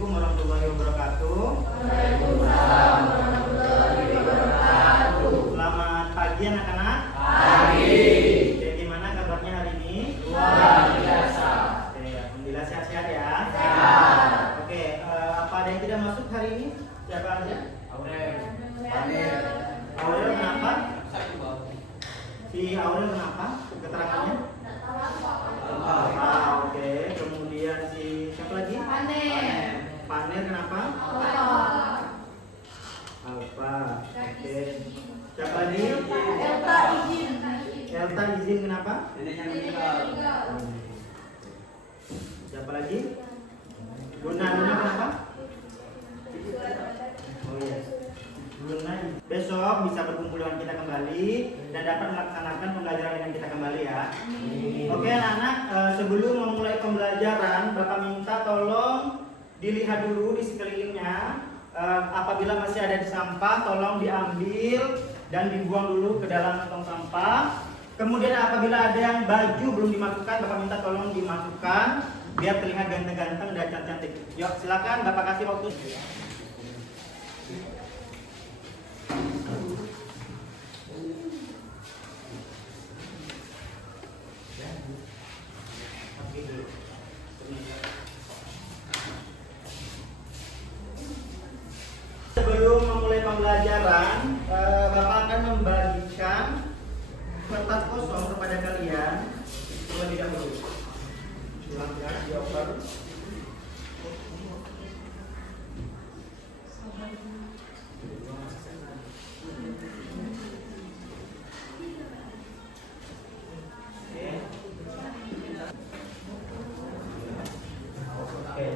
Assalamualaikum warahmatullahi wabarakatuh. Waalaikumsalam warahmatullahi wabarakatuh. Selamat pagi anak-anak. Pagi. Oke, gimana kabarnya hari ini? Luar biasa. Oke, alhamdulillah sehat-sehat ya. Sehat. Oke, apa ada yang tidak masuk hari ini? Siapa aja? Aurel. Aurel kenapa? Si Aurel kenapa? Keterangannya? Oke. Kemudian si siapa lagi? Paner kenapa? Alfa. Oke. Siapa lagi? Elta izin kenapa? Siapa lagi? Luna kenapa? Oh iya. Luna besok bisa berkumpul dengan kita kembali dan dapat melaksanakan pembelajaran dengan kita kembali ya. Oke anak-anak, sebelum memulai pembelajaran, Bapak minta tolong dilihat dulu di sekelilingnya. Apabila masih ada di sampah, tolong diambil dan dibuang dulu ke dalam tong sampah. Kemudian apabila ada yang baju belum dimasukkan, Bapak minta tolong dimasukkan biar terlihat ganteng-ganteng dan cantik. Yuk silakan Bapak kasih waktu. Sebelum memulai pembelajaran, Bapak akan membagikan kertas kosong kepada kalian terlebih dahulu. Silahkan dioper. Oke.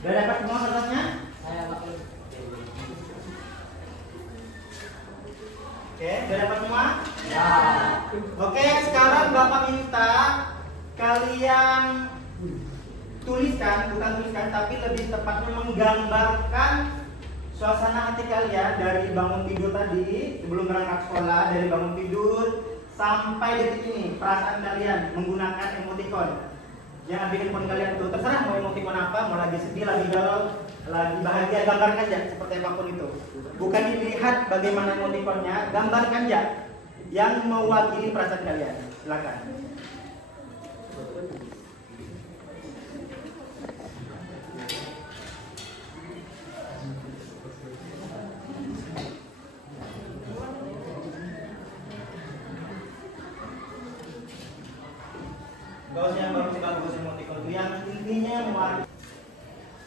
Sudah dapat semua kertasnya? Oke, sudah dapat semua? Ya. Oke, sekarang Bapak minta kalian tuliskan, bukan tuliskan, tapi lebih tepatnya menggambarkan suasana hati kalian dari bangun tidur tadi, sebelum berangkat sekolah, dari bangun tidur sampai detik ini, perasaan kalian menggunakan emoticon. Jangan bikin emoticon kalian itu terserah mau emoticon apa, mau lagi sedih, lagi galau, lagi bahagia, gambarkan aja seperti apapun itu. Bukan dilihat bagaimana emoticonnya, gambarkan aja yang mewakili perasaan kalian. Silakan. Gak usah yang bagus emoticon itu, yang intinya mewakili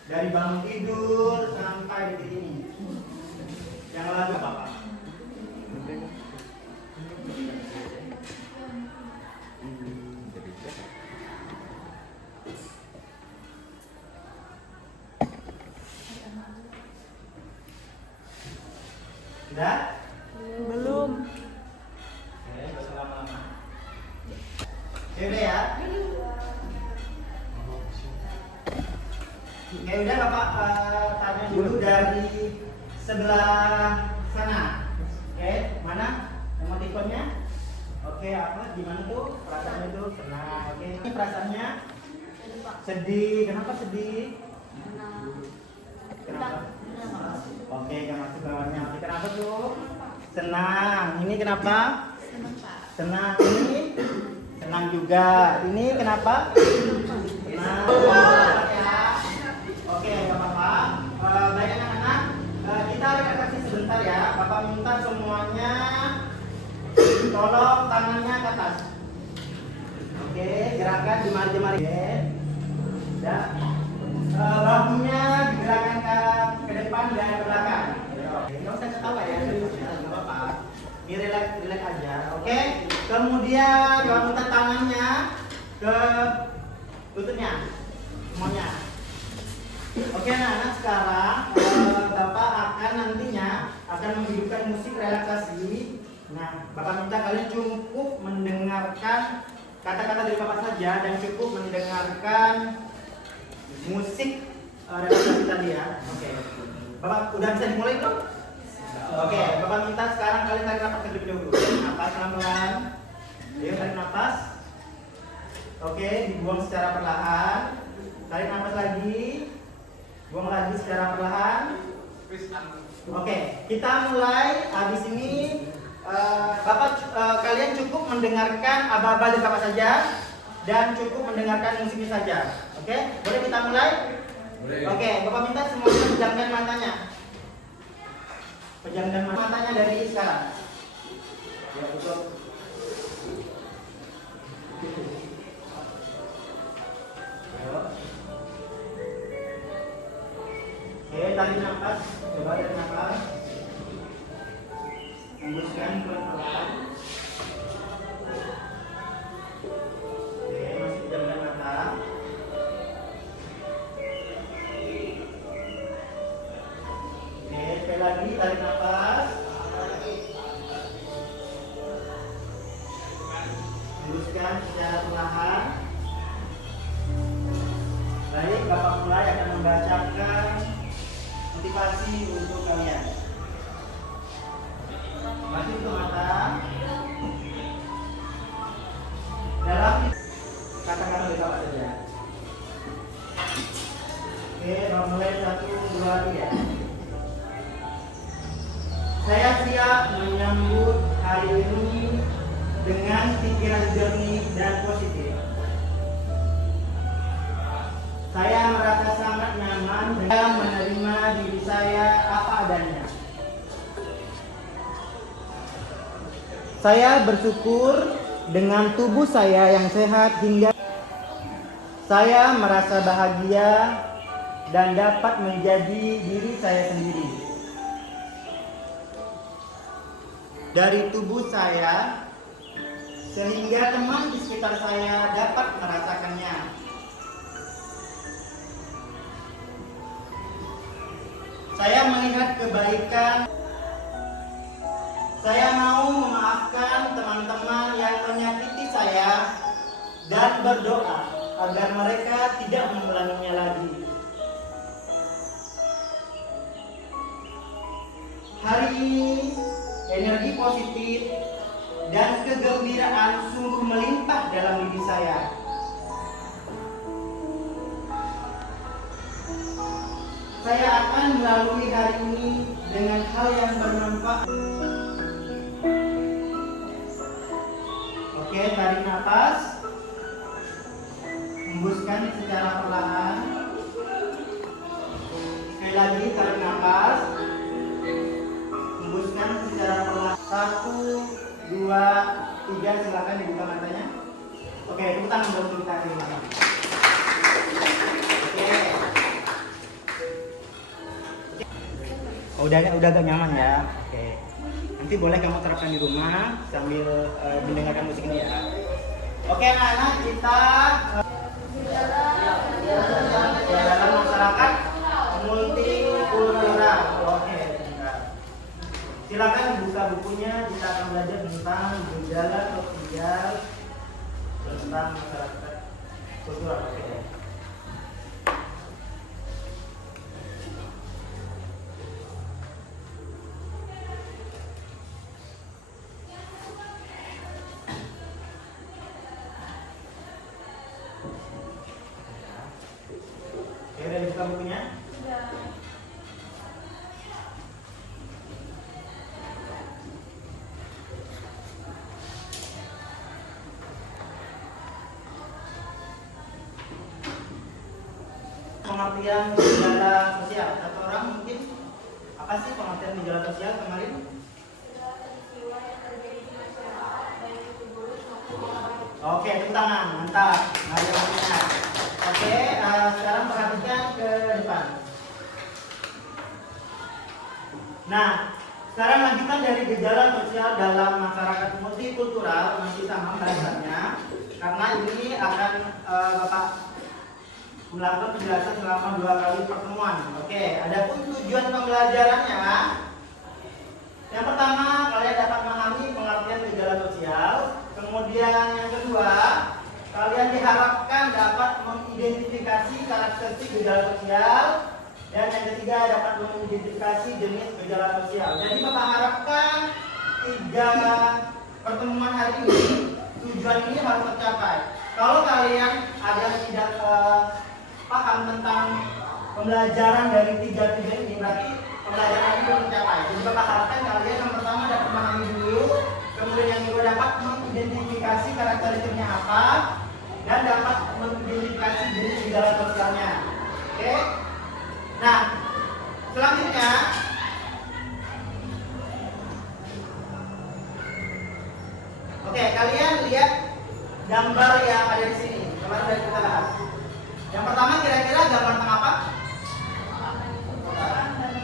dari bangun tidur sampai detik ini. Yang lalu apa? Sudah? Belum. Oke, gak usah lama-lama. Oke, udah ya? Oke, udah Bapak tanya dulu dari sebelah sana. Oke, mana emoticonnya? Oke, apa? Gimana tuh perasaannya tuh? Senang. Oke, ini perasaannya sedih. Kenapa sedih? Kenapa? Oke, gak masuk kawannya. Oke, kenapa tuh? Senang. Ini kenapa? Senang. Ini senang juga. Ini kenapa? Senang. Oke, Bapak. Baik anak-anak, kita relaksasi sebentar ya. Bapak minta semuanya tolong tangannya ke atas. Oke, gerakan jemari-jemari. Ya. Bahunya digerakkan ke depan dan ke belakang. Nggak usah ketawa ya, nggak apa-apa. Ini relax aja. Oke. Kemudian Bapak minta tangannya ke lututnya, semuanya. Oke anak-anak, sekarang Bapak akan nantinya menghidupkan musik relaksasi. Nah, Bapak minta kalian cukup mendengarkan kata-kata dari Bapak saja dan cukup mendengarkan musik relaksasi tadi ya. Oke. Bapak udah bisa dimulai belum? Oke, Bapak minta sekarang kalian tarik nafas terlebih dahulu. Nafas pelan-pelan. Ayo tarik nafas. Oke, dibuang secara perlahan. Tarik nafas lagi. secara perlahan. Oke, kita mulai. Habis ini kalian cukup mendengarkan aba-aba dari Bapak saja dan cukup mendengarkan musiknya saja. Oke, boleh kita mulai? Boleh. Oke, Bapak minta semuanya pejamkan matanya. Pejamkan matanya dari sekarang. Ya, tutup. Oke, tarik nafas. Coba tarik nafas. Hembuskan pelan-pelan. Oke, masih pejamkan mata. Oke, sekali lagi tarik nafas. Hembuskan secara perlahan. Baik, Bapak mulai akan membacakan motivasi untuk kalian. Masih tutup mata. Dalam katakan oleh Bapak saja. Oke, mulai 1, 2, 3. Saya siap menyambut hari ini dengan pikiran jernih dan positif. Saya merasa sangat nyaman dengan menerima diri saya apa adanya. Saya bersyukur dengan tubuh saya yang sehat hingga saya merasa bahagia dan dapat menjadi diri saya sendiri. Dari tubuh saya sehingga teman di sekitar saya dapat merasakannya. Saya melihat kebaikan. Saya mau memaafkan teman-teman yang menyakiti saya dan berdoa agar mereka tidak mengulanginya lagi. Hari ini energi positif dan kegembiraan sungguh melimpah dalam diri saya. Saya akan melalui hari ini dengan hal yang bermanfaat. Oke, tarik nafas. Hembuskan secara perlahan. Sekali lagi, tarik nafas. Hembuskan secara perlahan. 1, 2, 3. Silakan dibuka matanya. Oke, tepuk tangan dulu kita terima. Oke. Oh, udah agak nyaman ya. Oke. Nanti boleh kamu terapkan di rumah sambil mendengarkan musik ini ya. Oke, anak-anak, kita dalam masyarakat multikultural. Oke, silakan buka bukunya. Kita akan belajar tentang gejala sosial tentang masyarakat kultural. Oke. Udah dibuka bukunya? Pengertian gejala sosial. Satu orang mungkin apa sih pengertian gejala sosial kemarin? Oke, tepuk tangan, mantap. Mari waktunya. Oke, sekarang perhatikan ke depan. Nah, sekarang lanjutan dari gejala sosial dalam masyarakat multikultural masih sama bahasannya, karena ini akan Bapak melakukan penjelasan selama 2 kali pertemuan. Oke, adapun tujuan pembelajarannya, yang pertama kalian dapat memahami pengertian gejala sosial. Kemudian yang kedua, kalian diharapkan dapat mengidentifikasi karakteristik gejala sosial. Dan yang ketiga, dapat mengidentifikasi jenis gejala sosial. Jadi Bapak harapkan 3 pertemuan hari ini, tujuan ini harus tercapai. Kalau kalian ada tidak paham tentang pembelajaran dari 3 tujuan ini berarti pembelajaran itu tercapai. Jadi Bapak harapkan kalian yang pertama dapat memahami dulu, kemudian yang kedua dapat mengidentifikasi karakteristiknya apa, dan dapat mengidentifikasi jenis gejala sosialnya. Oke? Nah, selanjutnya oke, kalian lihat gambar yang ada di sini. Kemarin sudah kita bahas. Yang pertama kira-kira gambar tentang apa?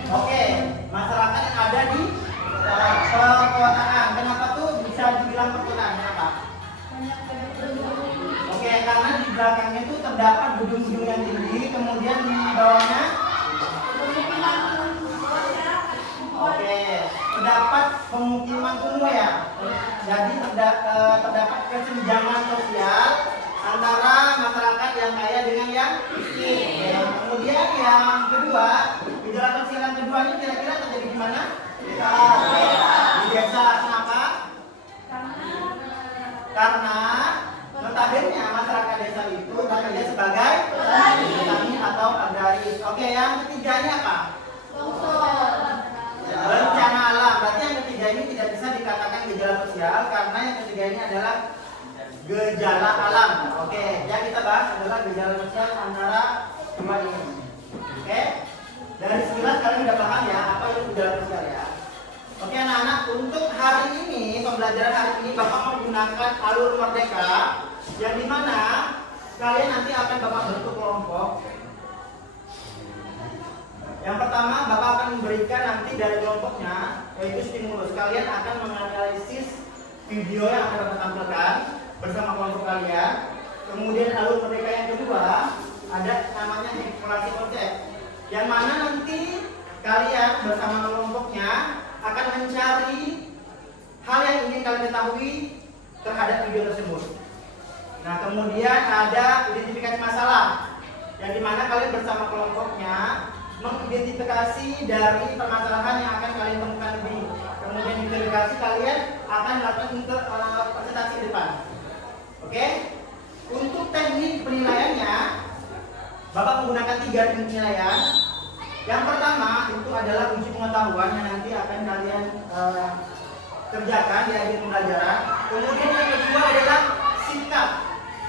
Oke, masyarakat yang ada di perkotaan. Kenapa tuh bisa dibilang perkotaan? Kenapa? Oke, karena di belakangnya itu terdapat gedung-gedung yang tinggi, kemudian di bawahnya oke, terdapat pemukiman kumuh ya. Jadi terdapat kesenjangan sosial antara masyarakat yang kaya dengan yang miskin. Kemudian yang kedua, gejala sosial yang kedua ini kira-kira terjadi di mana? Di desa. Kenapa? Karena notabene masyarakat desa itu bekerja sebagai petani atau agraris. Oke, yang ketiganya apa? Bencana alam. Berarti yang ketiga ini tidak bisa dikatakan gejala sosial karena yang ketiga ini adalah gejala alam. Oke, yang kita bahas adalah gejala sosial antara dua ini. Oke, dari sekilas kalian sudah paham ya apa itu gejala sosial ya. Oke anak-anak, untuk hari ini pembelajaran hari ini Bapak menggunakan alur merdeka yang dimana kalian nanti akan Bapak bentuk kelompok. Yang pertama Bapak akan memberikan nanti dari kelompoknya yaitu stimulus. Kalian akan menganalisis video yang akan Bapak tampilkan bersama kelompok kalian. Kemudian alur merdeka yang kedua ada namanya eksplorasi konsep, yang mana nanti kalian bersama kelompoknya akan mencari hal yang ingin kalian ketahui terhadap video tersebut. Nah, kemudian ada identifikasi masalah, yang dimana kalian bersama kelompoknya mengidentifikasi dari permasalahan yang akan kalian temukan ini. Kemudian identifikasi kalian akan melakukan presentasi di depan. Oke? Untuk teknik penilaiannya, Bapak menggunakan 3 teknik penilaian. Yang pertama itu adalah uji pengetahuan yang nanti akan kalian kerjakan di akhir pembelajaran. Kemudian yang kedua adalah sikap.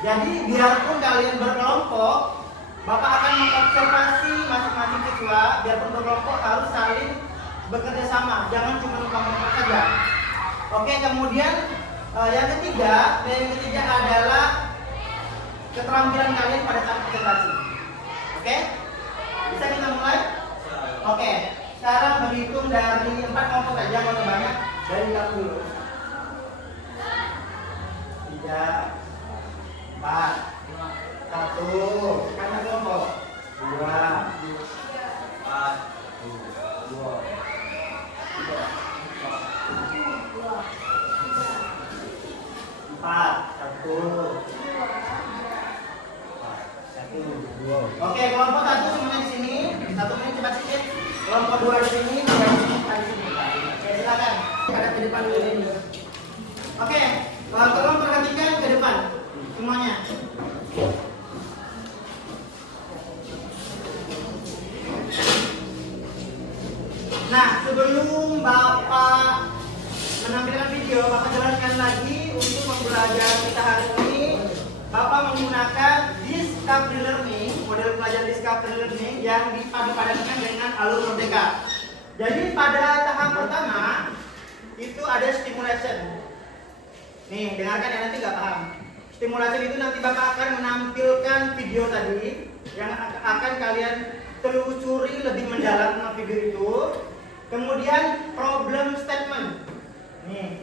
Jadi biarpun kalian berkelompok, Bapak akan mengobservasi masing-masing siswa. Biarpun berkelompok harus saling bekerja sama, jangan cuma kelompok saja. Oke, kemudian yang ketiga adalah keterampilan kalian pada saat presentasi. Oke, bisa kita mulai? Oke, sekarang berhitung dari 4 kelompok saja, kalau banyak dari 6 dulu. 3, 4, 1, karena kelompok 2, 4, 2, 4, 1. Oke, kelompok 1 semuanya di sini. 1 menit cepat sedikit. Kelompok 2 di sini, 3 di sini, 4 di sini. Oke, silakan. Ada di depan dulu ini. Oke, tolong perhatikan ke depan semuanya. Nah, sebelum Bapak menampilkan video, Bapak jelaskan lagi untuk pembelajaran kita hari ini. Bapak menggunakan discovery learning, model pelajaran discovery learning yang dipadu-padankan dengan alur merdeka. Jadi pada tahap pertama itu ada stimulation. Nih, dengarkan ya, nanti nggak paham. Stimulation itu nanti Bapak akan menampilkan video tadi yang akan kalian telusuri lebih mendalam tentang video itu. Kemudian problem statement. Nih,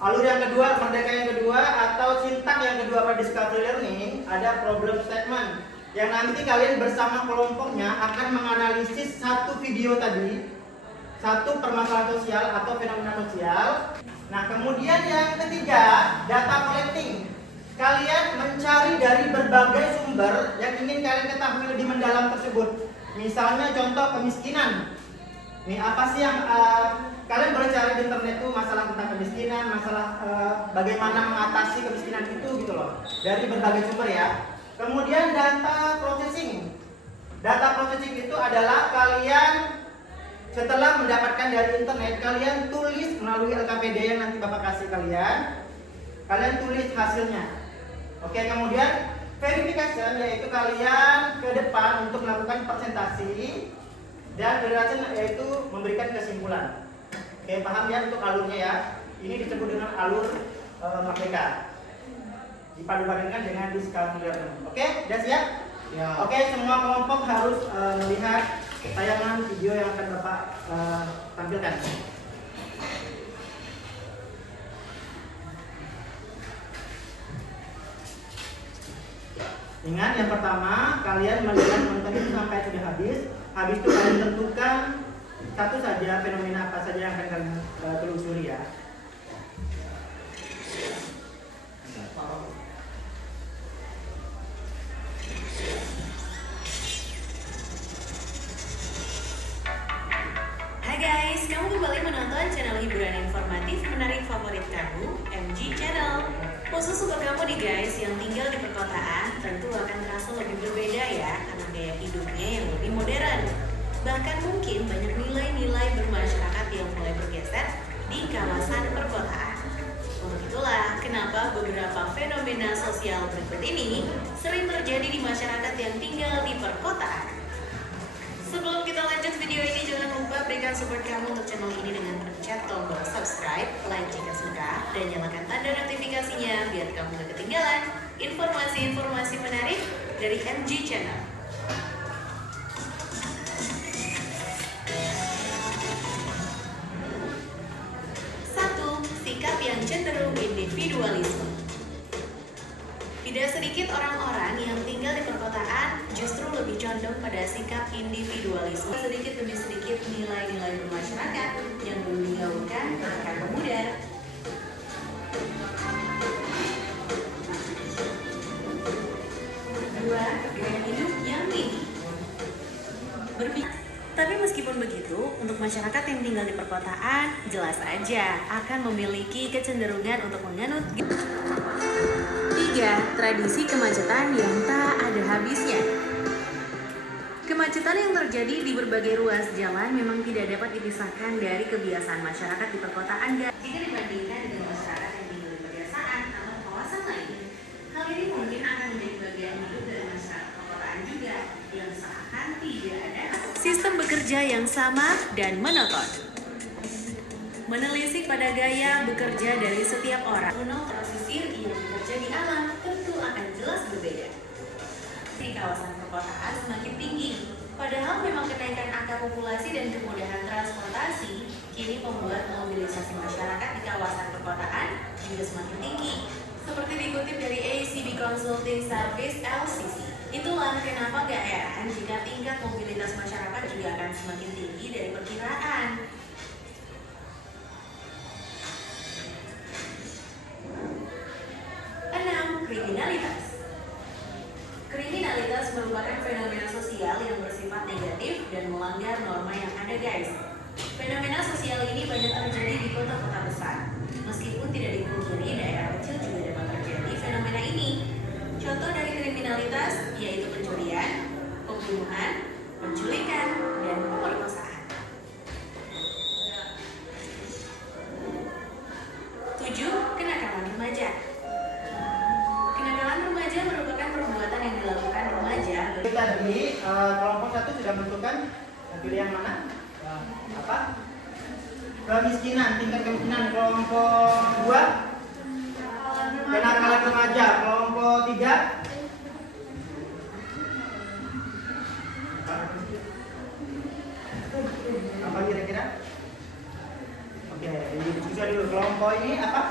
alur yang kedua, merdeka yang kedua atau sintak yang kedua pada discovery learning ada problem statement yang nanti kalian bersama kelompoknya akan menganalisis satu video tadi, satu permasalahan sosial atau fenomena sosial. Nah, kemudian yang ketiga, data collecting. Kalian mencari dari berbagai sumber yang ingin kalian ketahui lebih mendalam tersebut. Misalnya contoh kemiskinan. Nih, apa sih yang kalian boleh cari di internet tuh masalah tentang kemiskinan, masalah bagaimana mengatasi kemiskinan itu gitu loh. Dari berbagai sumber ya. Kemudian data processing. Data prinsip itu adalah kalian setelah mendapatkan dari internet, kalian tulis melalui LKPD yang nanti Bapak kasih kalian tulis hasilnya. Oke, kemudian verification yaitu kalian ke depan untuk melakukan presentasi, dan validation yaitu memberikan kesimpulan. Oke, paham ya untuk alurnya ya? Ini disebut dengan alur Merdeka. Dipadu-padankan dengan Discovery Learning. Oke, udah siap? Ya. Oke, semua kelompok harus melihat tayangan video yang akan Bapak tampilkan. Ingat, yang pertama kalian melihat konten itu sampai sudah habis. Habis itu kalian tentukan satu saja fenomena apa saja yang akan kalian telusuri ya. Hai guys, kamu kembali menonton channel hiburan informatif menarik favorit kamu, MG Channel. Khusus untuk kamu nih guys yang tinggal di perkotaan, tentu akan terasa lebih berbeda ya, karena gaya hidupnya yang lebih modern. Bahkan mungkin banyak nilai-nilai bermasyarakat yang mulai bergeser di kawasan perkotaan. Untuk itulah kenapa beberapa fenomena sosial berikut ini sering terjadi di masyarakat yang tinggal di perkotaan. Sebelum kita lanjut video ini, jangan lupa berikan support kamu untuk channel ini dengan pencet tombol subscribe, like jika suka, dan nyalakan tanda notifikasinya biar kamu gak ketinggalan informasi-informasi menarik dari MG Channel. 1. Sikap yang cenderung individualisme. Tidak sedikit orang-orang yang tinggal di perkotaan justru lebih condong pada sikap individualisme. Sedikit demi sedikit nilai-nilai bermasyarakat yang belum digaungkan akan memudar. Kedua, gaya hidup yang tinggi. Tapi meskipun begitu, untuk masyarakat yang tinggal di perkotaan, jelas aja akan memiliki kecenderungan untuk menganut 3. Tradisi kemacetan yang tak ada habisnya. Kemacetan yang terjadi di berbagai ruas jalan memang tidak dapat dipisahkan dari kebiasaan masyarakat di perkotaan. Jika dibandingkan dengan masyarakat yang tinggal di pedesaan atau kawasan lain, hal ini mungkin akan menjadi bagian hidup dari masyarakat perkotaan juga, yang seakan tidak ada sistem bekerja yang sama dan monoton. Menelisik pada gaya bekerja dari setiap orang, pesisir yang bekerja di alam tentu akan jelas berbeda. Di kawasan perkotaan semakin tinggi, padahal memang kenaikan angka populasi dan kemudahan transportasi kini membuat mobilisasi masyarakat di kawasan perkotaan juga semakin tinggi. Seperti dikutip dari ACB Consulting Service LCC. Itulah kenapa gak heran jika tingkat mobilitas masyarakat juga akan semakin tinggi dari perkiraan. 6. Kriminalitas. Kriminalitas merupakan fenomena sosial yang bersifat negatif dan melanggar norma yang ada guys. Fenomena sosial ini banyak terjadi di kota-kota besar. Meskipun tidak dipungkiri, daerah kecil juga dapat terjadi fenomena ini. Contoh dari kriminalitas yaitu pencurian, pembunuhan, penculikan, dan pemerkosaan. 7. Kenakalan remaja. Kenakalan remaja merupakan perbuatan yang dilakukan remaja. Tadi kelompok 1 sudah menentukan pilih yang mana? Apa? Kemiskinan, tingkat kemiskinan. Kelompok 2 kenakalan remaja. Kelompok 3 apa kira-kira? Oke, diskusi dulu. Kelompok ini apa?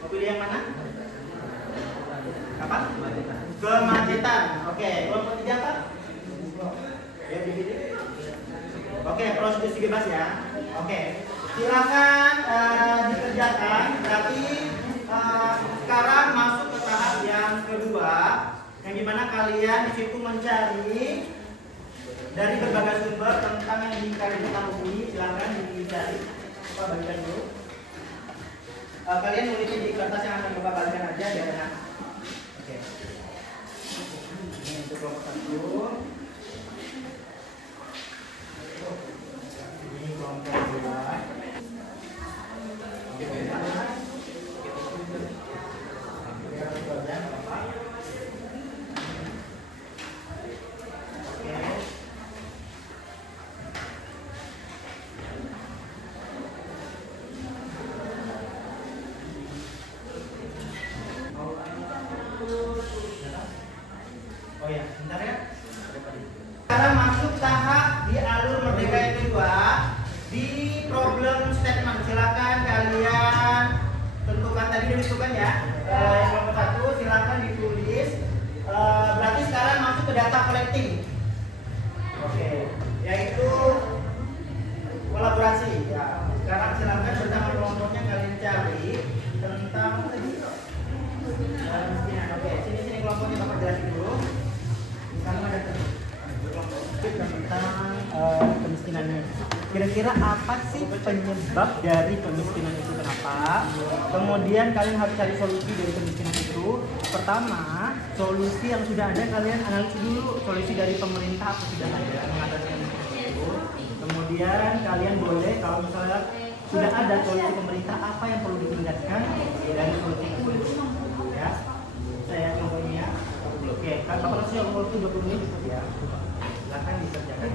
Mau pilih yang mana? Apa? Kemacetan. Oke, kelompok 3 apa? Ya, dipilih. Oke, prosedur bebas ya. Oke, silakan dikerjakan. Berarti sekarang masuk ke tahap yang kedua, yang dimana kalian di situ mencari dari berbagai sumber tentang yang ingin kalian ketahui. Silakan dicari. Coba bagikan dulu. Kalian nulisnya di kertas yang akan coba bagikan aja biar enak. Oke. Ini untuk kelompok 1. sekarang masuk tahap di alur merdeka yang kedua di problem statement. Silakan kalian tentukan, tadi udah ditentukan ya. Yang nomor 1 silakan ditulis. Berarti sekarang masuk ke data collecting. Oke, yaitu kolaborasi ya. Sekarang silakan bersama kelompoknya kalian cari tentang kemiskinan. Oke, sini kelompoknya Bapak jelasin dulu. Sekarang ada kelompok tentang kemiskinannya. Kira-kira apa sih penyebab dari kemiskinan itu, kenapa? Kemudian kalian harus cari solusi dari kemiskinan itu. Pertama, solusi yang sudah ada kalian analisis dulu, solusi dari pemerintah apa sudah ada mengatasi kemiskinan itu. Kemudian kalian boleh kalau misalnya sudah ada solusi pemerintah, apa yang perlu ditingkatkan dari solusi itu. Ya, saya contohnya. Oke, kan Bapak kasih waktu 20 menit ya. Silakan dikerjakan.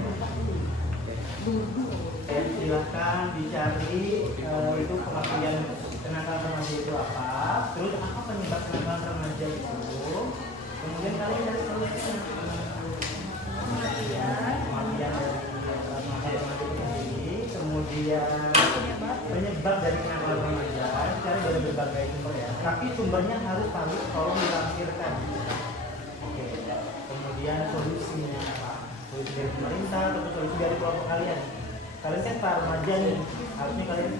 Silahkan dicari itu pengertian kenakalan remaja itu apa, terus apa penyebab kenakalan remaja itu, kemudian kalian dari solusinya kematian dari remaja itu sendiri, kemudian penyebab dari kenakalan remaja, cari dari berbagai sumber ya, tapi sumbernya harus tolong dilampirkan. Oke, kemudian solusinya apa? Solusi dari pemerintah atau solusi dari kelompok kalian. Kalian kan para remaja nih, harusnya kalian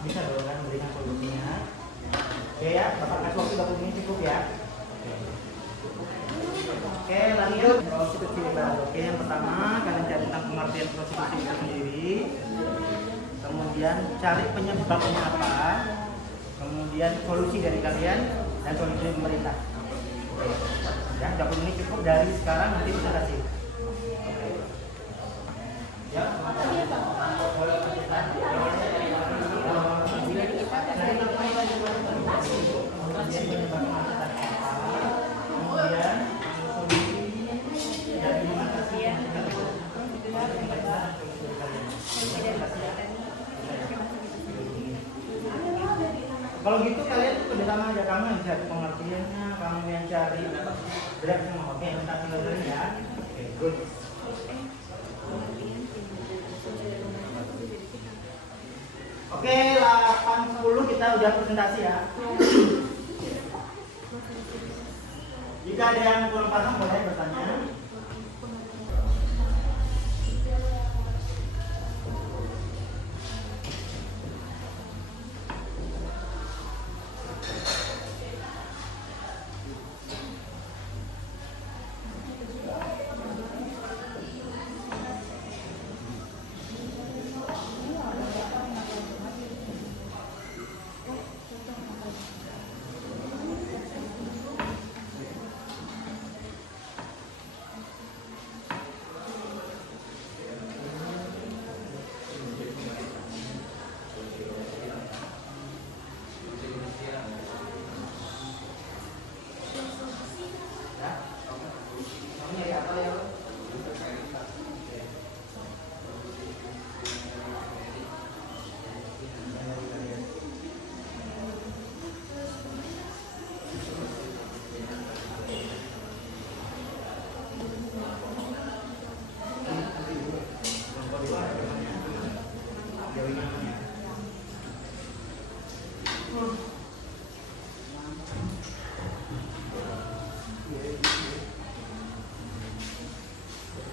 bisa dong kan memberikan solusinya. Oke ya, Bapak kasih waktu 20 menit cukup ya. Oke, lanjut prostitusi legal. Oke, yang pertama kalian cari tentang pengertian prostitusi itu sendiri. Kemudian cari penyebabnya apa. Kemudian solusi dari kalian dan solusi dari pemerintah. Oke. Ya, 20 menit cukup dari sekarang, nanti bisa kasih. Ya. Kalau gitu kalian kerjasama aja, kamu yang cari pengertiannya, kamu yang cari berat semua. Oke, minta tinggal dulu ya. Oke, good. Oke, 80 kita udah presentasi ya. Jika ada yang kurang paham boleh bertanya.